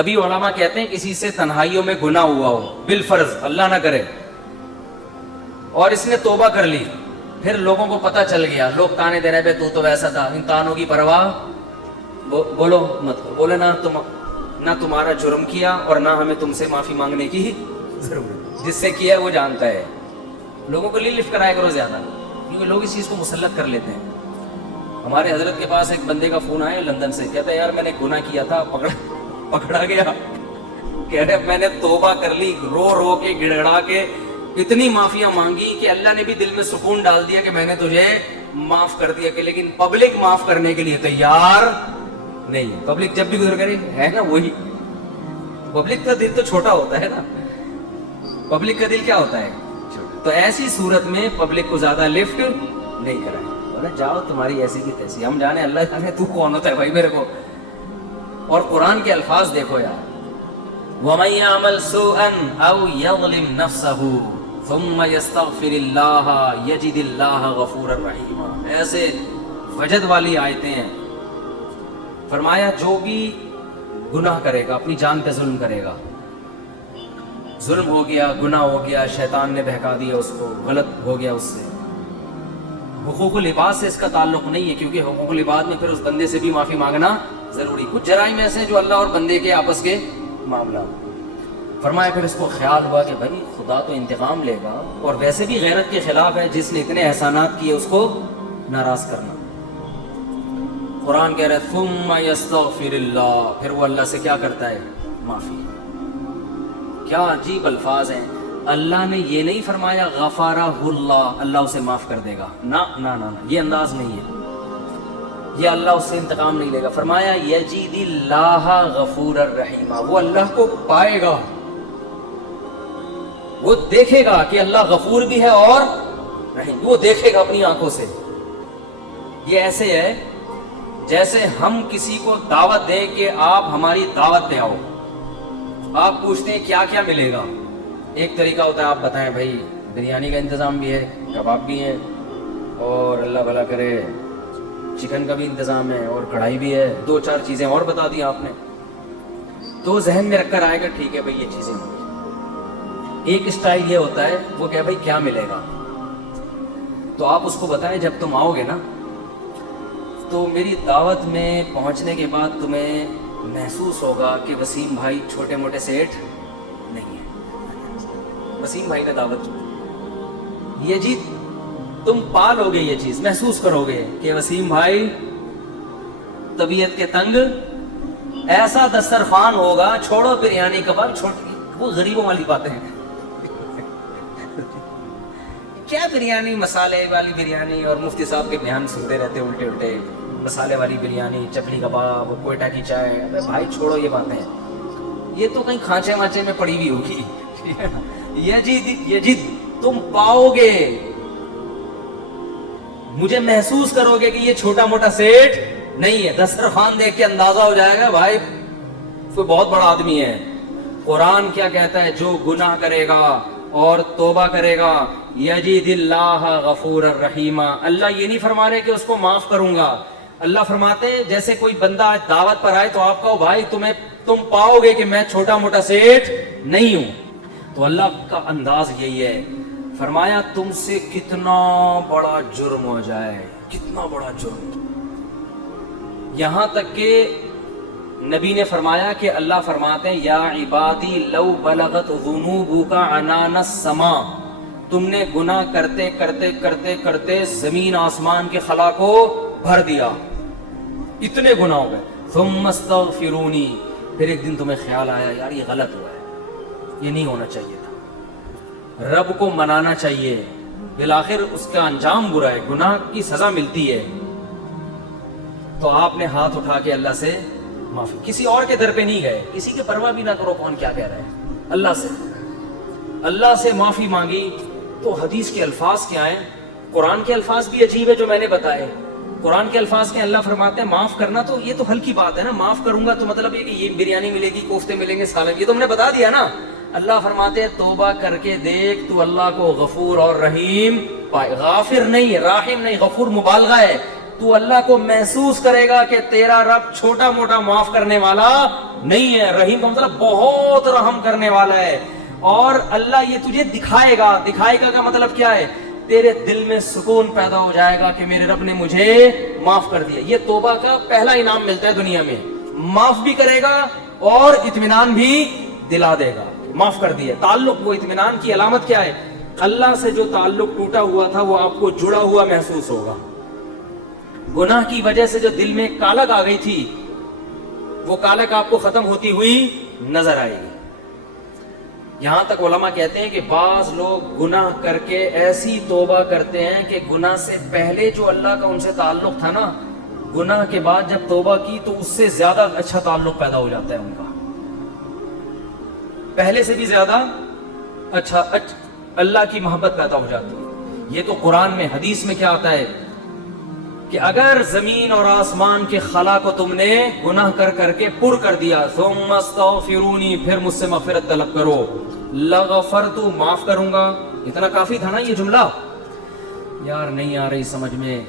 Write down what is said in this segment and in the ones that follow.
ابھی علماء کہتے ہیں کسی سے تنہائیوں میں گناہ ہوا ہو بالفرض، اللہ نہ کرے، اور اس نے توبہ کر لی، پھر لوگوں کو پتہ چل گیا، لوگ تانے دے رہے بے تو ویسا تھا، ان تانوں کی پرواہ بولو مت کرو، بولے نہ تمہارا جرم کیا اور نہ ہمیں تم سے معافی مانگنے کی ضرورت، جس سے کیا ہے وہ جانتا ہے۔ لوگوں کو لفٹ کرایا کرو زیادہ، کیونکہ لوگ اس چیز کو مسلط کر لیتے ہیں۔ ہمارے حضرت کے پاس ایک بندے کا فون آیا لندن سے، کہتا ہے یار میں نے گناہ کیا تھا، پکڑا گیا، کہہ رہے میں نے توبہ کر لی، رو رو کے گڑ گڑا کے اتنی معافیاں مانگی کہ اللہ نے بھی دل میں سکون ڈال دیا کہ میں نے تجھے معاف کر دیا، کہ لیکن پبلک معاف کرنے کے لیے تیار نہیں۔ پبلک جب بھی گزر کرے ہے نا، وہی پبلک کا دل تو چھوٹا ہوتا ہے نا، پبلک کا دل کیا ہوتا ہے؟ تو ایسی صورت میں پبلک کو زیادہ لفٹ نہیں کرائے، بولا جاؤ تمہاری ایسی کی تیسی، ہم جانے اللہ جانے تو کون ہوتا ہے بھائی میرے کو۔ اور قرآن کے الفاظ دیکھو یار، وَمَن يَعْمَلْ سُوءًا أَوْ يَظْلِمْ نَفْسَهُ ثُمَّ يَسْتَغْفِرِ اللَّهَ يَجِدِ اللَّهَ غَفُورًا رَحِيمًا، ایسے وجد والی آیتیں ہیں۔ فرمایا جو بھی گناہ کرے گا، اپنی جان پہ ظلم کرے گا، ظلم ہو گیا، گناہ ہو گیا، شیطان نے بہکا دیا اس کو، غلط ہو گیا اس سے، حقوق العباد سے اس کا تعلق نہیں ہے، کیونکہ حقوق العباد میں پھر اس بندے سے بھی معافی مانگنا ضروری۔ کچھ جرائم ایسے ہیں جو اللہ اور بندے کے آپس کے معاملات۔ فرمایا پھر اس کو خیال ہوا کہ بھائی خدا تو انتقام لے گا، اور ویسے بھی غیرت کے خلاف ہے جس نے اتنے احسانات کیے اس کو ناراض کرنا۔ قرآن کہہ رہا ہے ثم یستغفر اللہ، پھر وہ اللہ سے کیا کرتا ہے؟ معافی۔ کیا عجیب الفاظ ہیں، اللہ نے یہ نہیں فرمایا غفارہ اللہ، اللہ اسے معاف کر دے گا، نہ نہ نہ، یہ انداز نہیں ہے، یہ اللہ اس سے انتقام نہیں لے گا۔ فرمایا یجید اللہ غفور الرحیم، وہ اللہ کو پائے گا، وہ دیکھے گا کہ اللہ غفور بھی ہے اور رحیم، وہ دیکھے گا اپنی آنکھوں سے۔ یہ ایسے ہے جیسے ہم کسی کو دعوت دیں کہ آپ ہماری دعوت پہ آؤ، آپ پوچھتے ہیں کیا کیا ملے گا۔ ایک طریقہ ہوتا ہے آپ بتائیں بھائی بریانی کا انتظام بھی ہے، کباب بھی ہے، اور اللہ بھلا کرے چکن کا بھی انتظام ہے، اور کڑھائی بھی ہے، دو چار چیزیں اور بتا دی آپ نے، تو ذہن میں رکھ کر آئے گا ٹھیک ہے بھائی یہ چیزیں ہوگی۔ ایک اسٹائل یہ ہوتا ہے وہ کہ بھائی کیا ملے گا، تو آپ اس کو بتائیں جب تم آؤ گے نا تو میری دعوت میں پہنچنے کے بعد تمہیں محسوس ہوگا کہ وسیم بھائی چھوٹے موٹے سیٹ نہیں ہے، وسیم بھائی نے دعوت یہ جی تم پالو گے، یہ چیز محسوس کرو گے کہ وسیم بھائی طبیعت کے تنگ، ایسا دسترخوان ہوگا، چھوڑو بریانی کباب، چھوٹی وہ غریبوں والی باتیں ہیں، کیا بریانی مسالے والی بریانی، اور مفتی صاحب کے بیان سنتے رہتے الٹے الٹے، مسالے والی بریانی، چپلی کباب، کوئٹہ کی چائے، ابے بھائی چھوڑو یہ باتیں، یہ تو کہیں کھانچے وانچے میں پڑی ہوئی ہوگی۔ یجد تم پاؤ گے، مجھے محسوس کرو گے کہ یہ چھوٹا موٹا سیٹ نہیں ہے، دسترخوان دیکھ کے اندازہ ہو جائے گا بھائی کوئی بہت بڑا آدمی ہے۔ قرآن کیا کہتا ہے؟ جو گناہ کرے گا اور توبہ کرے گا یجد اللہ غفور الرحیم، اللہ یہ نہیں فرما رہے کہ اس کو معاف کروں گا، اللہ فرماتے ہیں جیسے کوئی بندہ دعوت پر آئے تو آپ کہو بھائی تم پاؤ گے کہ میں چھوٹا موٹا سیٹ نہیں ہوں، تو اللہ کا انداز یہی ہے۔ فرمایا تم سے کتنا بڑا جرم ہو جائے، کتنا بڑا جرم، یہاں تک کہ نبی نے فرمایا کہ اللہ فرماتے ہیں یا عبادی لو بلغت ذنوبک عنان السماء، تم نے گناہ کرتے کرتے کرتے کرتے زمین آسمان کے خلا کو بھر دیا، اتنے گناہ ہو گئے، ثم استغفرونی، پھر ایک دن تمہیں خیال آیا یار یہ غلط ہوا ہے، یہ نہیں ہونا چاہیے تھا، رب کو منانا چاہیے، بالآخر اس کا انجام برا ہے، گناہ کی سزا ملتی ہے، تو آپ نے ہاتھ اٹھا کے اللہ سے معافی، کسی اور کے در پہ نہیں گئے، کسی کی پرواہ بھی نہ کرو کون کیا کہہ رہا ہے، اللہ سے معافی مانگی۔ تو حدیث کے الفاظ کیا ہیں؟ قرآن کے الفاظ بھی عجیب ہے جو میں نے بتائے، قرآن کے الفاظ کے اللہ فرماتے ہیں معاف کرنا تو یہ تو ہلکی بات ہے نا، معاف کروں گا تو مطلب یہ کہ یہ بریانی ملے گی، کوفتے ملیں گے، سالن، یہ تو ہم نے بتا دیا نا۔ اللہ فرماتے ہیں توبہ کر کے دیکھ تو اللہ کو غفور اور رحیم پائے، غافر نہیں، راحم نہیں، غفور مبالغہ ہے، تو اللہ کو محسوس کرے گا کہ تیرا رب چھوٹا موٹا معاف کرنے والا نہیں ہے. رحیم کا مطلب بہت رحم کرنے والا ہے. اور اللہ یہ تجھے دکھائے گا. دکھائے گا کا مطلب کیا ہے؟ تیرے دل میں سکون پیدا ہو جائے گا کہ میرے رب نے مجھے معاف کر دیا. یہ توبہ کا پہلا انعام ملتا ہے دنیا میں. معاف بھی کرے گا اور اطمینان بھی دلا دے گا. معاف کر دیا. تعلق، وہ اطمینان کی علامت کیا ہے؟ اللہ سے جو تعلق ٹوٹا ہوا تھا وہ آپ کو جڑا ہوا محسوس ہوگا. گناہ کی وجہ سے جو دل میں کالک آ گئی تھی وہ کالک آپ کو ختم ہوتی ہوئی نظر آئے گی. یہاں تک علماء کہتے ہیں کہ بعض لوگ گناہ کر کے ایسی توبہ کرتے ہیں کہ گناہ سے پہلے جو اللہ کا ان سے تعلق تھا نا، گناہ کے بعد جب توبہ کی تو اس سے زیادہ اچھا تعلق پیدا ہو جاتا ہے ان کا، پہلے سے بھی زیادہ اچھا اللہ کی محبت پیدا ہو جاتی ہے. یہ تو قرآن میں، حدیث میں کیا آتا ہے کہ اگر زمین اور آسمان کے خلا کو تم نے گناہ کر کر کے پر کر دیا، ثم استغفرونی، پھر مجھ سے مغفرت طلب کرو، لغفرت، معاف کروں گا. اتنا کافی تھا نا یہ جملہ؟ یار نہیں آ رہی سمجھ میں.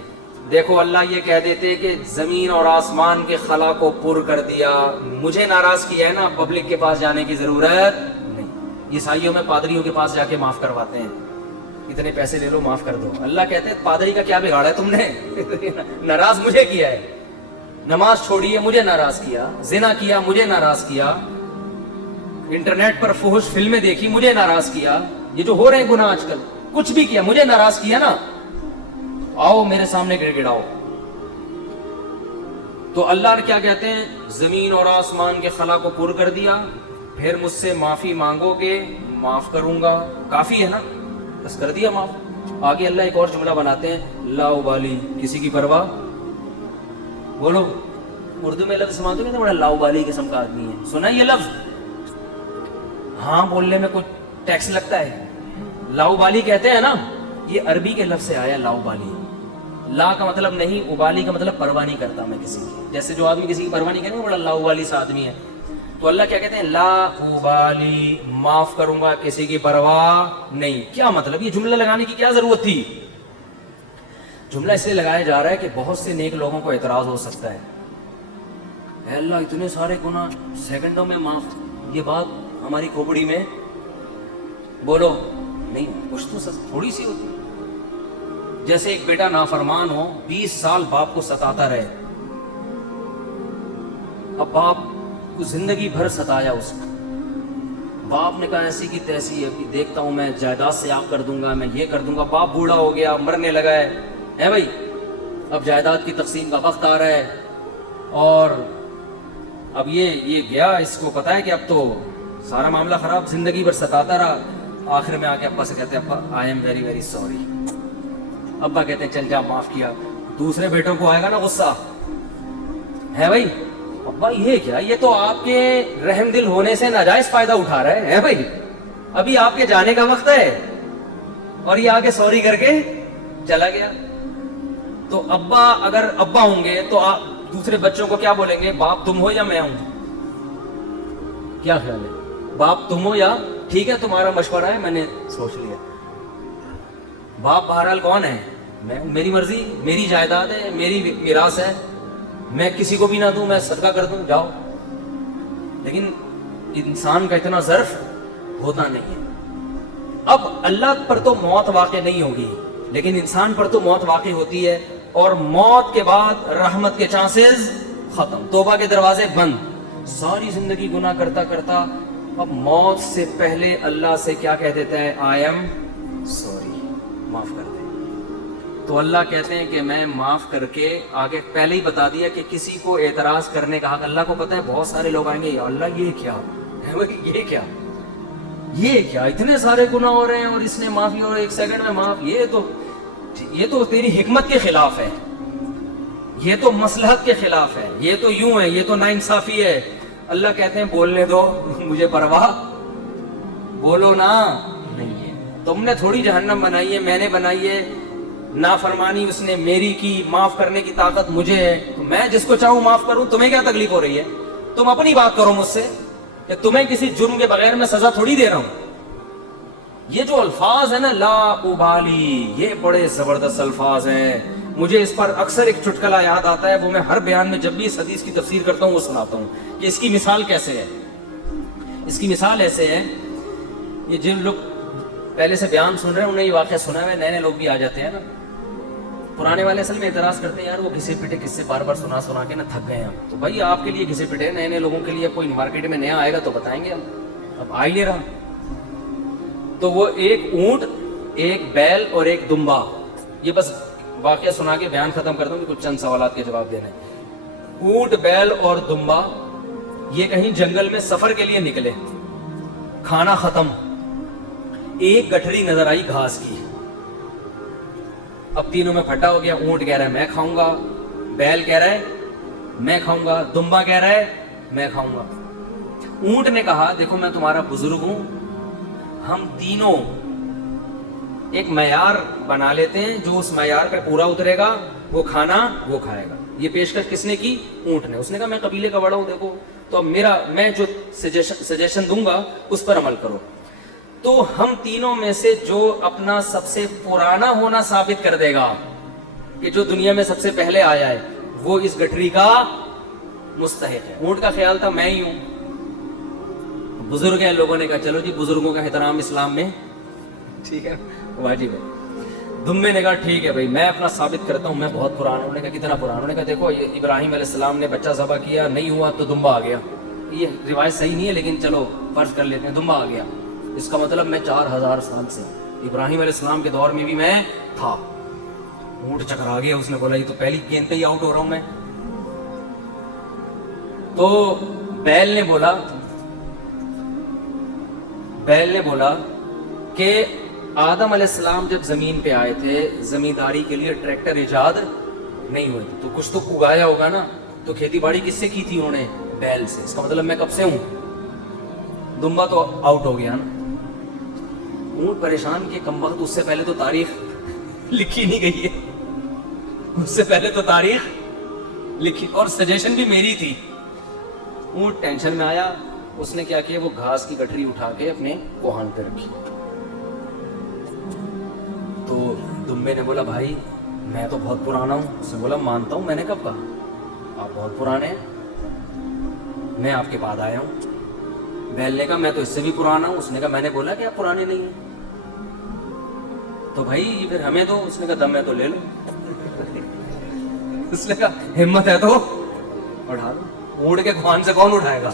دیکھو اللہ یہ کہہ دیتے کہ زمین اور آسمان کے خلا کو پر کر دیا، مجھے ناراض کیا ہے نا، پبلک کے پاس جانے کی ضرورت نہیں. عیسائیوں میں پادریوں کے پاس جا کے معاف کرواتے ہیں، اتنے پیسے لے لو معاف کر دو. اللہ کہتے ہیں پادری کا کیا بگاڑا ہے تم نے؟ ناراض مجھے کیا ہے. نماز چھوڑی ہے، مجھے ناراض کیا. زنا کیا، مجھے ناراض کیا. انٹرنیٹ پر فحش فلمیں دیکھی، مجھے ناراض کیا. یہ جو ہو رہے ہیں گناہ آج کل، کچھ بھی کیا، مجھے ناراض کیا نا، آؤ میرے سامنے گڑ گڑاؤ. تو اللہ کیا کہتے ہیں؟ زمین اور آسمان کے خلا کو پر کر دیا، پھر مجھ سے معافی مانگو گے، معاف کروں گا. کافی ہے نا، بس کر دیا معاف. آگے اللہ ایک اور جملہ بناتے ہیں، لا ابالی، کسی کی پرواہ. بولو اردو میں لفظ سمجھتے ہیں، بڑا لا ابالی قسم کا آدمی ہے. سنا یہ لفظ؟ ہاں بولنے میں کچھ ٹیکس لگتا ہے. لا ابالی کہتے ہیں نا، یہ عربی کے لفظ سے آیا لا ابالی. لا کا مطلب نہیں، ابالی کا مطلب پرواہ نہیں کرتا میں کسی کی. جیسے جو آدمی کسی کی پرواہ نہیں کرے، بڑا لا ابالی سا آدمی ہے. تو اللہ کیا کہتے ہیں؟ لا ابالی، معاف کروں گا، کسی کی پرواہ نہیں. کیا مطلب؟ یہ جملہ لگانے کی کیا ضرورت تھی؟ جملہ اس لیے لگایا جا رہا ہے کہ بہت سے نیک لوگوں کو اعتراض ہو سکتا ہے، اے اللہ اتنے سارے گناہ سیکنڈوں میں معاف. یہ بات ہماری کھوپڑی میں بولو نہیں، کچھ تو تھوڑی سی ہوتی. جیسے ایک بیٹا نافرمان ہو، 20 سال باپ کو ستاتا رہے. اب باپ کو زندگی بھر ستایا اس کو. باپ نے کہا ایسی کی تیسی ہے، دیکھتا ہوں میں جائیداد سے آپ کر دوں گا، میں یہ کر دوں گا. باپ بوڑھا ہو گیا، مرنے لگا ہے بھائی. اب جائیداد کی تقسیم کا وقت آ رہا ہے، اور اب یہ گیا، اس کو پتا ہے کہ اب تو سارا معاملہ خراب. زندگی بھر ستاتا رہا. آخر میں آ کے ابا سے کہتے ہیں، ابا I am very very sorry. ابا کہتے ہیں چل جا معاف کیا. دوسرے بیٹوں کو آئے گا نا غصہ، ہے بھائی ابا یہ کیا، یہ تو آپ کے رحم دل ہونے سے ناجائز فائدہ اٹھا رہا ہے بھائی. ابھی آپ کے جانے کا وقت ہے اور یہ آگے سوری کر کے چلا گیا. تو ابا اگر ابا ہوں گے تو آپ دوسرے بچوں کو کیا بولیں گے؟ باپ تم ہو یا میں ہوں؟ کیا خیال ہے؟ باپ تم ہو یا ٹھیک ہے تمہارا مشورہ ہے، میں نے سوچ لیا. باپ بہرحال کون ہے؟ میں. میری مرضی، میری جائیداد ہے، میری میراث ہے، میں کسی کو بھی نہ دوں، میں صدقہ کر دوں، جاؤ. لیکن انسان کا اتنا ظرف ہوتا نہیں ہے. اب اللہ پر تو موت واقع نہیں ہوگی، لیکن انسان پر تو موت واقع ہوتی ہے. اور موت کے بعد رحمت کے چانسز ختم، توبہ کے دروازے بند. ساری زندگی گناہ کرتا کرتا اب موت سے پہلے اللہ سے کیا کہہ دیتا ہے؟ آئی ایم سوری، معاف کر دے. تو اللہ کہتے ہیں کہ میں معاف کر کے، آگے پہلے ہی بتا دیا کہ کسی کو اعتراض کرنے کا حق. اللہ کو پتا ہے بہت سارے لوگ آئیں گے، یا اللہ یہ کیا ہے بھائی، یہ کیا اتنے سارے گناہ ہو رہے ہیں اور اس نے معافی اور 1 سیکنڈ میں معاف. یہ تو تیری حکمت کے خلاف ہے، یہ تو مصلحت کے خلاف ہے، یہ تو یوں ہے، یہ تو ناانصافی ہے. اللہ کہتے ہیں بولنے دو، مجھے پرواہ بولو نا نہیں ہے. تم نے تھوڑی جہنم بنائی ہے، میں نے بنائی ہے. نافرمانی اس نے میری کی، معاف کرنے کی طاقت مجھے ہے. تو میں جس کو چاہوں معاف کروں. تمہیں کیا تکلیف ہو رہی ہے؟ تم اپنی بات کرو مجھ سے، کہ تمہیں کسی جرم کے بغیر میں سزا تھوڑی دے رہا ہوں. یہ جو الفاظ ہیں نا، لا ابالی، یہ بڑے زبردست الفاظ ہیں. مجھے اس پر اکثر ایک چٹکلا یاد آتا ہے, وہ میں ہر بیان میں جب بھی اس حدیث کی تفسیر کرتا ہوں وہ سناتا ہوں کہ اس کی مثال کیسے ہے. اس کی مثال ایسے ہے, یہ جن لوگ پہلے سے بیان سن رہے ہیں انہیں یہ واقعہ سنا ہے, نئے نئے لوگ بھی آ جاتے ہیں نا, پرانے والے اصل میں اعتراض کرتے ہیں یار وہ گھسے پٹے قصے بار بار سنا سنا کے نا تھک گئے ہم. تو بھائی آپ کے لیے گھسے پٹے, نئے نئے لوگوں کے لیے کوئی مارکیٹ میں نیا آئے گا تو بتائیں گے ہم, اب آ ہی نہیں رہا. تو وہ ایک اونٹ, ایک بیل اور ایک دمبا, یہ بس واقعہ سنا کے بیان ختم کرتا ہوں, کچھ چند سوالات کے جواب دینے. اونٹ, بیل اور دمبا یہ کہیں جنگل میں سفر کے لیے نکلے, کھانا ختم, ایک گٹھری نظر آئی گھاس کی. اب تینوں میں پھٹا ہو گیا, اونٹ کہہ رہا ہے میں کھاؤں گا, بیل کہہ رہا ہے میں کھاؤں گا, دمبا کہہ رہا ہے میں کھاؤں گا. اونٹ نے کہا دیکھو میں تمہارا بزرگ ہوں, ہم تینوں ایک معیار بنا لیتے ہیں, جو اس معیار پہ پورا اترے گا وہ کھانا وہ کھائے گا. یہ پیشکش کس نے کی؟ اونٹ نے. اس نے کہا میں قبیلے کا بڑا ہوں, دیکھو تو اب میں جو سجیشن دوں گا اس پر عمل کرو. تو ہم تینوں میں سے جو اپنا سب سے پرانا ہونا ثابت کر دے گا کہ جو دنیا میں سب سے پہلے آیا ہے وہ اس گٹھری کا مستحق ہے. اونٹ کا خیال تھا میں ہی ہوں, بزرگ ہیں, لوگوں نے کہا چلو جی بزرگوں کا احترام اسلام میں ٹھیک ہے واجب ہے. دمبے نے کہا ٹھیک ہے بھائی میں اپنا ثابت کرتا ہوں, میں بہت پرانا ہوں. انہوں نے کہا کتنا پرانا؟ انہوں نے کہا دیکھو ابراہیم علیہ السلام نے بچہ ذبح کیا, نہیں ہوا تو دمبا آ گیا. یہ روایت صحیح نہیں ہے لیکن چلو فرض کر لیتے ہیں دمبا آ گیا. اس کا مطلب میں 4000 سال سے, ابراہیم علیہ السلام کے دور میں بھی میں تھا. اونٹ چکرا گیا, اس نے بولا یہ تو پہلی گیند پہ ہی آؤٹ ہو رہا ہوں میں. تو بیل نے بولا کہ آدم علیہ السلام جب زمین پہ آئے تھے زمینداری کے لیے ٹریکٹر ایجاد نہیں ہوئے تھے, تو کچھ تو اگایا ہوگا نا, تو کھیتی باڑی کس سے کی تھی انہوں نے؟ بیل سے. اس کا مطلب میں کب سے ہوں. دمبا تو آؤٹ ہو گیا نا. اونٹ پریشان کہ کم وقت, اس سے پہلے تو تاریخ لکھی نہیں گئی ہے, اس سے پہلے تو تاریخ لکھی اور سجیشن بھی میری تھی. اونٹ ٹینشن میں آیا, اس نے کیا کیا, وہ گھاس کی گٹھری اٹھا کے اپنے کوہان پہ رکھی. تو دمبے نے بولا بھائی میں تو بہت پرانا ہوں. اس نے بولا مانتا ہوں, میں نے کب کہا, آپ بہت پرانے ہیں, میں آپ کے بعد آیا ہوں. بیل نے کہا میں تو اس سے بھی پرانا ہوں. اس نے کہا میں نے بولا کہ آپ پرانے نہیں ہیں, تو بھائی پھر ہمیں تو. اس نے کہا دم ہے تو لے لو. اس نے کہا ہمت ہے تو اٹھا لو. اونٹ کے خوان سے کون اٹھائے گا,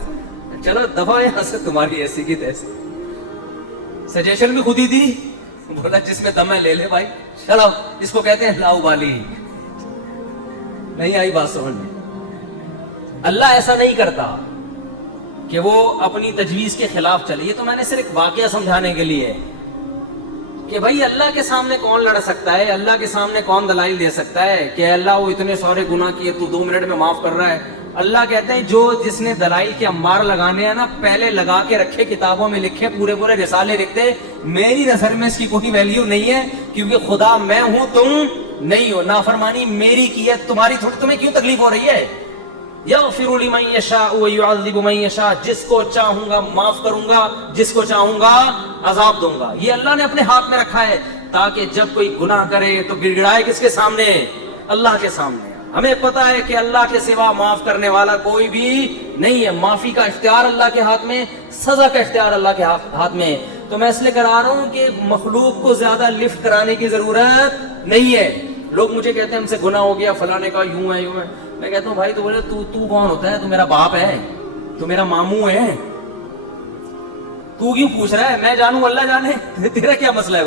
چلو دفعہ یہاں سے, تمہاری ایسی کی تیسی. سجیشن بھی خود ہی دی, بولا جس میں دم ہے لے لے بھائی, چلو اس کو کہتے ہیں لاؤ بالی. نہیں آئی بات سمجھ میں. اللہ ایسا نہیں کرتا کہ وہ اپنی تجویز کے خلاف چلے. یہ تو میں نے صرف واقعہ سمجھانے کے لیے کہ بھائی اللہ کے سامنے کون لڑ سکتا ہے, اللہ کے سامنے کون دلائل دے سکتا ہے کہ اللہ وہ اتنے سارے گناہ کیے تو 2 منٹ میں معاف کر رہا ہے. اللہ کہتے ہیں جو جس نے دلائل کے انبار لگانے ہیں نا, پہلے لگا کے رکھے, کتابوں میں لکھے, پورے رسالے لکھتے. میری نظر میں اس کی کوئی ویلیو نہیں ہے, کیونکہ خدا میں ہوں تم نہیں ہو. نافرمانی میری کی ہے, تمہاری تھوڑی. تمہیں کیوں تکلیف ہو رہی ہے؟ یغفر لمن یشاء ویعذب من یشاء, جس کو چاہوں گا معاف کروں گا, جس کو چاہوں گا عذاب دوں گا. یہ اللہ نے اپنے ہاتھ میں رکھا ہے تاکہ جب کوئی گناہ کرے تو گڑ گڑائے کس کے سامنے؟ اللہ کے سامنے. ہمیں پتا ہے کہ اللہ کے سوا معاف کرنے والا کوئی بھی نہیں ہے. معافی کا اختیار اللہ کے ہاتھ میں, سزا کا اختیار اللہ کے ہاتھ میں. تو میں اس لیے کرا رہا ہوں کہ مخلوق کو زیادہ لفٹ کرانے کی ضرورت نہیں ہے. لوگ مجھے کہتے ہیں ہم سے گناہ ہو گیا, فلانے کا یوں ہے یوں ہے. میں کہتا ہوں بھائی تو بولے تو کون ہوتا ہے؟ تو میرا باپ ہے, تو میرا ماموں ہے, تو کیوں پوچھ رہا ہے؟ میں جانوں اللہ جانے, تیرا کیا مسئلہ ہے؟